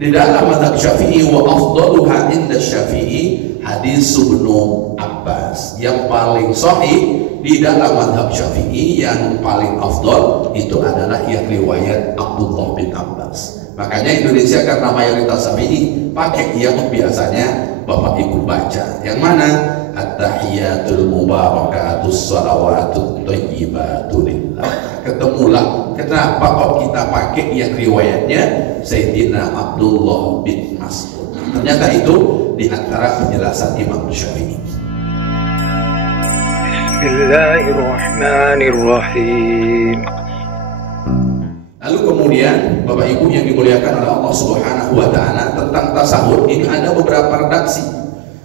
di dalam mazhab Syafi'i wa afdaluha inda Syafi'i hadis Ibnu Abbas. Yang paling sahih di dalam mazhab Syafi'i, yang paling afdal itu adalah yang riwayat Abdullah bin Abbas. Makanya Indonesia karena mayoritas Syafi'i pakai yang biasanya Bapak Ibu baca. Yang mana? At-tahiyatul mubarakatus salawatut thayyibatu lillah. Ketemulah kenapa kok kita pakai yang riwayatnya Sayyidina Abdullah bin Mas'ud. Ternyata itu di antara penjelasan Imam Syafi'i. Bismillahirrahmanirrahim. Lalu kemudian Bapak Ibu yang dimuliakan oleh Allah Subhanahu wa taala, tentang tasawuf ini ada beberapa redaksi.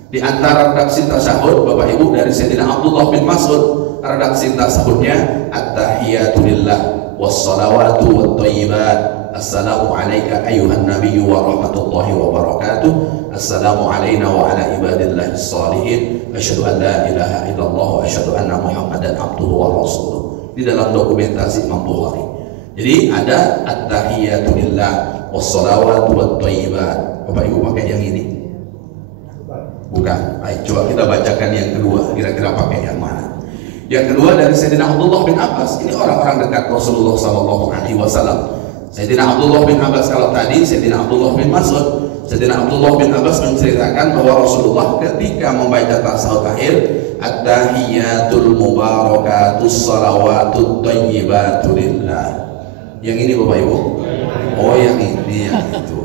Di antara redaksi tasawuf Bapak Ibu dari Sayyidina Abdullah bin Mas'ud, redaksi tasawufnya at-tahiyatu lillah was-salawatu wat-thayyibat. Assalamu alayka ayyuhan nabiyyu wa rahmatullahi wa barakatuh. Assalamu alayna wa ala ibadillahis shalihin. Asyhadu an la ilaha illallah wa asyhadu anna Muhammadan abduhu wa rasuluh. Di dalam dokumentasi Imam Bukhari. Jadi ada at-tahiyatu lillah was-salawatu wat-thayyibat. Bapak Ibu pakai yang ini? Bukan. Baik, coba kita bacakan yang kedua, kira-kira pakai yang mana? Yang kedua dari Sayyidina Abdullah bin Abbas. Ini orang-orang dekat Rasulullah SAW. Sayyidina Abdullah bin Abbas, kalau tadi Sayyidina Abdullah bin Mas'ud, Sayyidina Abdullah bin Abbas menceritakan bahwa Rasulullah ketika membaca tasawuf akhir, at-tahiyatul mubarakatus salawatut thayyibatu lillah. Yang ini Bapak Ibu? Oh yang ini, yang itu.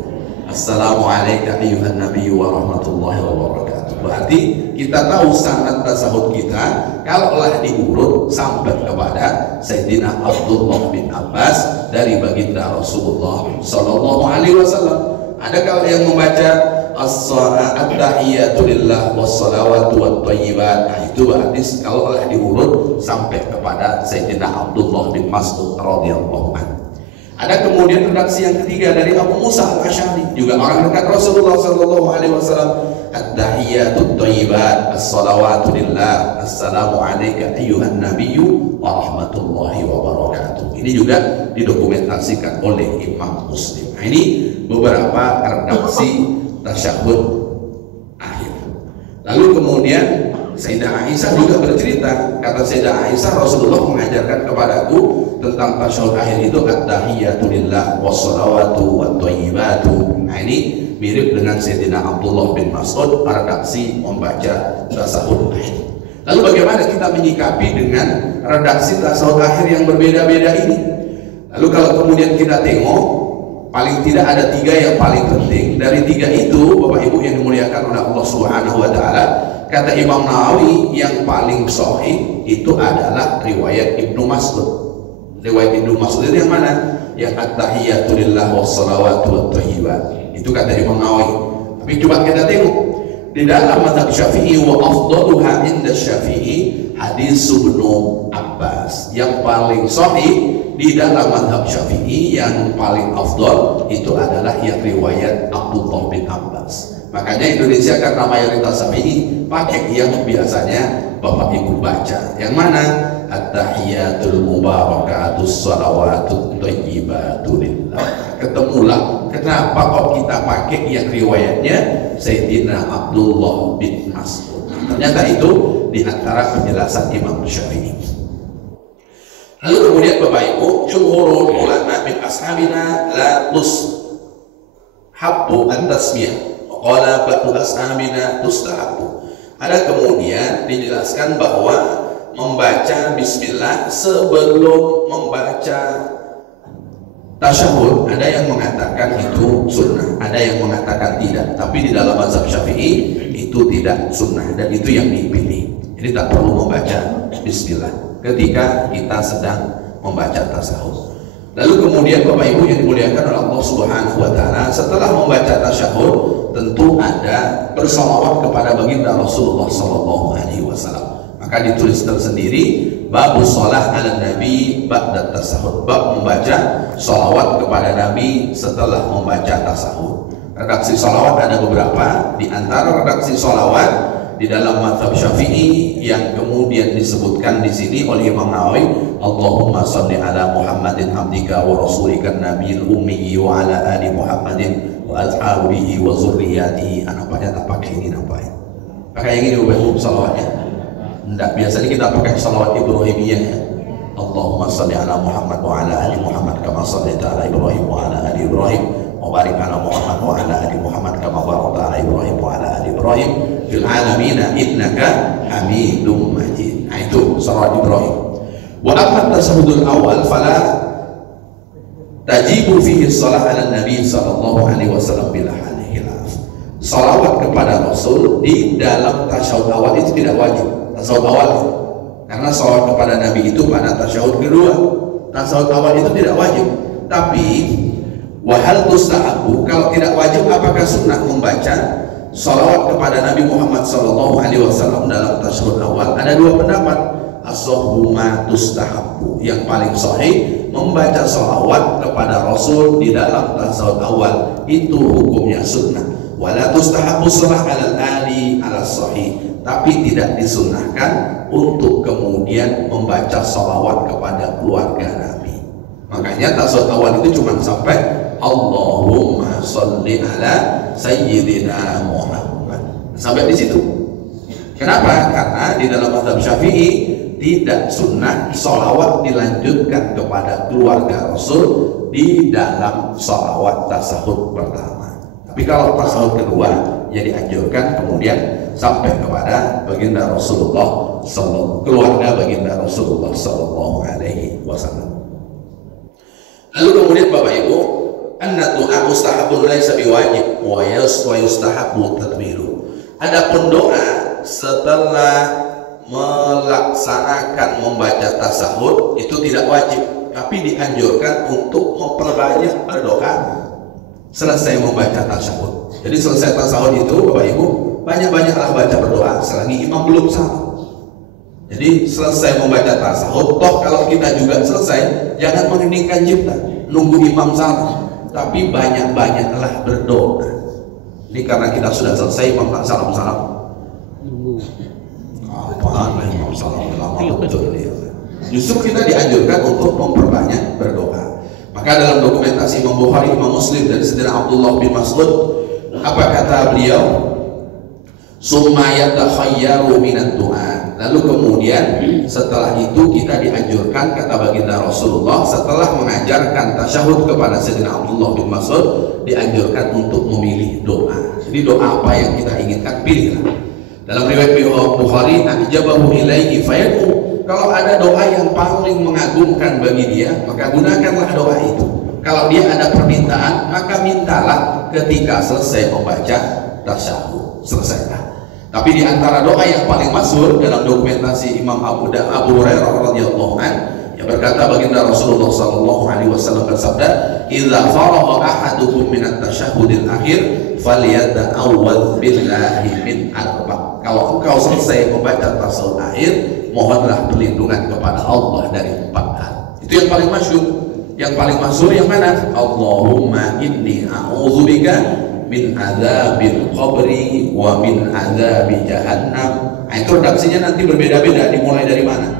Assalamualaikum ayyuhan nabiyyu wa rahmatullahi wa barakatuh. Berarti kita tahu sanad tasawuf kita kalaulah diurut sampai kepada Sayyidina Abdullah bin Abbas dari baginda Rasulullah sallallahu alaihi wasallam. Ada kalau yang membaca at-tahiyatu lillah was-salawatu wat-thayyibat. Nah, itu berarti kalaulah diurut sampai kepada Sayyidina Abdullah bin Mas'ud radhiyallahu anhu. Ada kemudian redaksi yang ketiga dari Abu Musa Al-Asy'ari, juga orang dekat Rasulullah sallallahu alaihi wasallam. At-tahiyatut thayyibat, as-salawatu lillah, assalamu alayka ayyuhan nabiyyu wa rahmatullahi wa barakatuh. Ini juga didokumentasikan oleh Imam Muslim. Nah, ini beberapa redaksi tasyahud akhir. Lalu kemudian Sayyidah Aisyah juga bercerita, kata Sayyidah Aisyah, Rasulullah mengajarkan kepadaku tentang tasyahud akhir itu at-tahiyatu lillah was-salawatu wat-thayyibatu. Nah, ini mirip dengan Sayyidina Abdullah bin Mas'ud redaksi membaca tasyahud akhir. Lalu bagaimana kita menyikapi dengan redaksi tasyahud akhir yang berbeda-beda ini? Lalu kalau kemudian kita tengok, paling tidak ada tiga yang paling penting. Dari tiga itu, Bapak Ibu yang dimuliakan oleh Allah Subhanahu wa taala, kata Imam Nawawi yang paling sahih itu adalah riwayat Ibnu Mas'ud. Riwayat Ibnu Mas'ud itu yang mana? Yang at-tahiyatu lillah was-salawatu wat-thayyibat. Itu kata Imam Nawawi. Tapi coba kita tengok di dalam mazhab Syafi'i wa afdaluha inda Syafi'i hadis Ibnu Abbas. Yang paling sahih di dalam mazhab Syafi'i, yang paling afdal itu adalah yang riwayat Abdullah bin Abbas. Makanya Indonesia karena mayoritas Syafi'i pakai yang biasanya Bapak Ibu baca. Yang mana? At-tahiyatul mubarakatus salawatut thayyibatu lillah. Ketemulah kenapa kok kita pakai yang riwayatnya Sayyidina Abdullah bin Mas'ud. Ternyata itu di antara penjelasan Imam Syafi'i. Lalu kemudian Bapak Ibu, jumhurul ulama min ashabina la tushabbu an-tasmiyah. Qala ba'du ashabina tustahabbu. Ada kemudian dijelaskan bahwa membaca bismillah sebelum membaca tasyahud, ada yang mengatakan itu sunnah, ada yang mengatakan tidak. Tapi di dalam mazhab Syafi'i itu tidak sunnah dan itu yang dipilih. Jadi tak perlu membaca bismillah ketika kita sedang membaca tasyahud. Lalu kemudian Bapak Ibu yang dimuliakan oleh Allah Subhanahu wa taala, setelah membaca tasyahud tentu ada bersalawat kepada baginda Rasulullah sallallahu alaihi wasallam. Maka ditulis tersendiri bab shalah ala nabi ba'da tasyahud, bab membaca salawat kepada Nabi setelah membaca tasyahud. Redaksi salawat ada beberapa. Di antara redaksi salawat di dalam mazhab Syafi'i yang kemudian disebutkan di sini oleh Imam Nawawi, Allahumma shalli ala Muhammadin abdika wa rasulika nabiyil ummi wa ala ali Muhammadin wa ashabihi wa zurriyatihi. Nampaknya tak pakai ini, nampaknya pakai yang ini Ibu salawatnya. Enggak, biasanya kita pakai salawat Ibrahimiyah ya. Allahumma salli ala Muhammad wa ala ali Muhammad kama shallaita ala Ibrahim wa ala ali Ibrahim wa barik ala Muhammad wa ala ali Muhammad kama barakta ala Ibrahim wa ala ali Ibrahim fil alamin innaka Hamidum Majid. Nah, itu salawat Ibrahim. Wa amma tasyahudul awal fala tajibu fihi shalah ala Nabi sallallahu alaihi wasallam bila khilaf. Salawat kepada Rasul di dalam tasyahud awal itu tidak wajib. Tasyahud awal, karena salawat kepada Nabi itu pada tasyahud kedua. Tasyahud awal itu tidak wajib. Tapi wahal tustahabu, kalau tidak wajib apakah sunnah membaca salawat kepada Nabi Muhammad SAW dalam tasyahud awal? Ada dua pendapat. As-sahhu ma tustahabu, yang paling sahih membaca salawat kepada Rasul di dalam tasyahud awal itu hukumnya sunnah. Wala tustahabu salah alal ali ala sahih, tapi tidak disunnahkan untuk kemudian membaca salawat kepada keluarga Nabi. Makanya tasyahud awal itu cuma sampai Allahumma sholli ala sayyidina Muhammad, sampai di situ. Kenapa? Karena di dalam mazhab Syafi'i tidak sunnah salawat dilanjutkan kepada keluarga Rasul di dalam salawat tasyahud pertama. Tapi kalau tasyahud kedua ya dianjurkan kemudian sampai kepada baginda Rasulullah keluarga baginda Rasulullah sallallahu alaihi wasallam. Lalu kemudian Bapak Ibu, anna du'a mustahabun laisa biwajib wa yustahabu tadbiru. Adapun doa setelah melaksanakan membaca tasyahud itu tidak wajib, tapi dianjurkan untuk memperbanyak berdoa selesai membaca tasyahud. Jadi selesai tasyahud itu Bapak Ibu banyak-banyaklah baca berdoa selagi imam belum salam. Jadi selesai membaca tasyahud, toh kalau kita juga selesai jangan mengeningkan cipta nunggu imam salam, tapi banyak-banyaklah berdoa. Ini karena kita sudah selesai imam tak salam-salam. Apaan imam salam lama betul dia. Justru kita dianjurkan untuk memperbanyak berdoa. Maka dalam dokumentasi Imam Bukhari, Imam Muslim dari Sayyidina Abdullah bin Mas'ud, apa kata beliau? Summa yatakhayyaru minad du'a. Lalu kemudian setelah itu kita dianjurkan, kata baginda Rasulullah, setelah mengajarkan tasyahud kepada Sayyidina Abdullah bin Mas'ud, dianjurkan untuk memilih doa. Jadi doa apa yang kita inginkan, pilihlah. Dalam riwayat Bukhari, ajabahu ilaihi fayad'u. Kalau ada doa yang paling mengagumkan bagi dia, maka gunakanlah doa itu. Kalau dia ada permintaan, maka mintalah ketika selesai membaca tasyahud. Selesailah. Tapi di antara doa yang paling masyhur dalam dokumentasi Imam Abu Hurairah radhiyallahu anhu, yang berkata baginda Rasulullah sallallahu alaihi wasallam bersabda, "Idza faragha ahadukum min at-tasyahhudil akhir falyata'awwadz billahi min arba'." Kalau engkau selesai membaca tasyahud akhir, mohonlah perlindungan kepada Allah dari 4 hal. Itu yang paling masyhur. Yang paling masyhur yang mana? Allahumma inni a'udzubika min adzabil qabri wa min adzabi jahannam. Nah, itu redaksinya nanti berbeda-beda, dimulai dari mana?